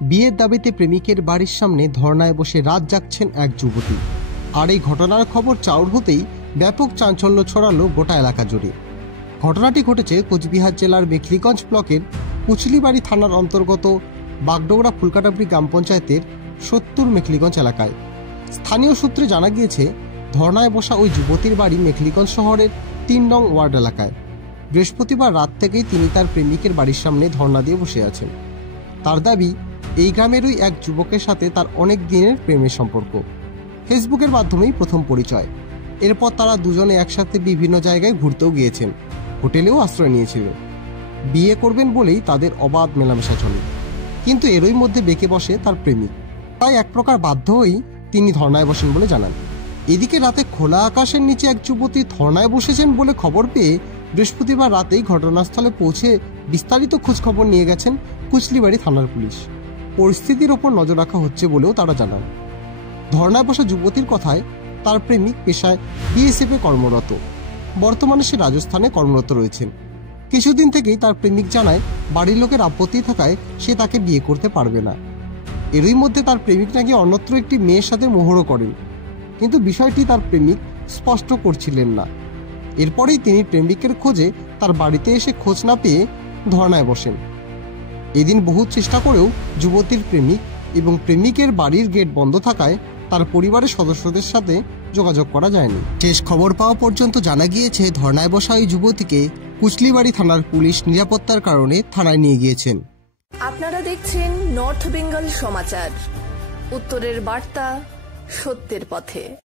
বিয়ের দাবিতে প্রেমিকের বাড়ির সামনে ধর্নায় বসে রাত জাগছেন এক যুবতী। আর এই ঘটনার খবর চাউর হতেই ব্যাপক চাঞ্চল্য ছড়ালো গোটা এলাকা জুড়ে। ঘটনাটি ঘটেছে কোচবিহার জেলার মেখলিগঞ্জ ব্লকের কুচলিবাড়ি থানার অন্তর্গত বাগডোগরা ফুলকাটাবড়ি গ্রাম পঞ্চায়েতের ৭০ মেখলিগঞ্জ এলাকায়। স্থানীয় সূত্রে জানা গিয়েছে, ধর্নায় বসা ওই যুবতীর বাড়ি মেখলিগঞ্জ শহরের ৩ নং ওয়ার্ড এলাকায়। বৃহস্পতিবার রাত থেকেই তিনি তার প্রেমিকের বাড়ির সামনে ধর্না দিয়ে বসে আছেন। তার দাবি, এই গ্রামেরই এক যুবকের সাথে তার অনেক দিনের প্রেমের সম্পর্ক। ফেসবুকের মাধ্যমেই প্রথম পরিচয়। এরপর তারা দুজনে একসাথে বিভিন্ন জায়গায় ঘুরতেও গিয়েছেন, হোটেলেও আশ্রয় নিয়েছিলেন। বিয়ে করবেন বলেই তাদের অবাধ মেলামেশা চলে, কিন্তু এরই মধ্যে বেঁকে বসে তার প্রেমিক। তাই এক প্রকার বাধ্য হয়েই তিনি ধর্নায় বসেন বলে জানান। এদিকে রাতে খোলা আকাশের নিচে এক যুবতী ধর্নায় বসেছেন বলে খবর পেয়ে বৃহস্পতিবার রাতেই ঘটনাস্থলে পৌঁছে বিস্তারিত খোঁজখবর নিয়ে গেছেন কুচলিবাড়ি থানার পুলিশ। পরিস্থিতির ওপর নজর রাখা হচ্ছে বলেও তারা জানান। ধর্নায় বসা যুবতীর কথায়, তার প্রেমিক পেশায় বিএসএফে কর্মরত। বর্তমানে সে রাজস্থানে কর্মরত রয়েছেন। কিছুদিন থেকেই তার প্রেমিক জানায়, বাড়ির লোকের আপত্তি থাকায় সে তাকে বিয়ে করতে পারবে না। এরই মধ্যে তার প্রেমিক নাকি অন্যত্র একটি মেয়ের সাথে মোহরও করেন, কিন্তু বিষয়টি তার প্রেমিক স্পষ্ট করছিলেন না। এরপরেই তিনি প্রেমিকের খোঁজে তার বাড়িতে এসে খোঁজ না পেয়ে ধর্নায় বসেন। এদিন বহু চেষ্টা করেও যুবতীর প্রেমিক এবং প্রেমিকের বাড়ির গেট বন্ধ থাকায় তার পরিবারের সদস্যদের সাথে যোগাযোগ করা যায়নি। শেষ খবর পাওয়া পর্যন্ত জানা গিয়েছে, ধর্নায় বসা ওই যুবতীকে কুচলিবাড়ি থানার পুলিশ নিরাপত্তার কারণে থানায় নিয়ে গিয়েছেন। আপনারা দেখছেন নর্থ বেঙ্গল সমাচার, উত্তরের বার্তা, সত্যের পথে।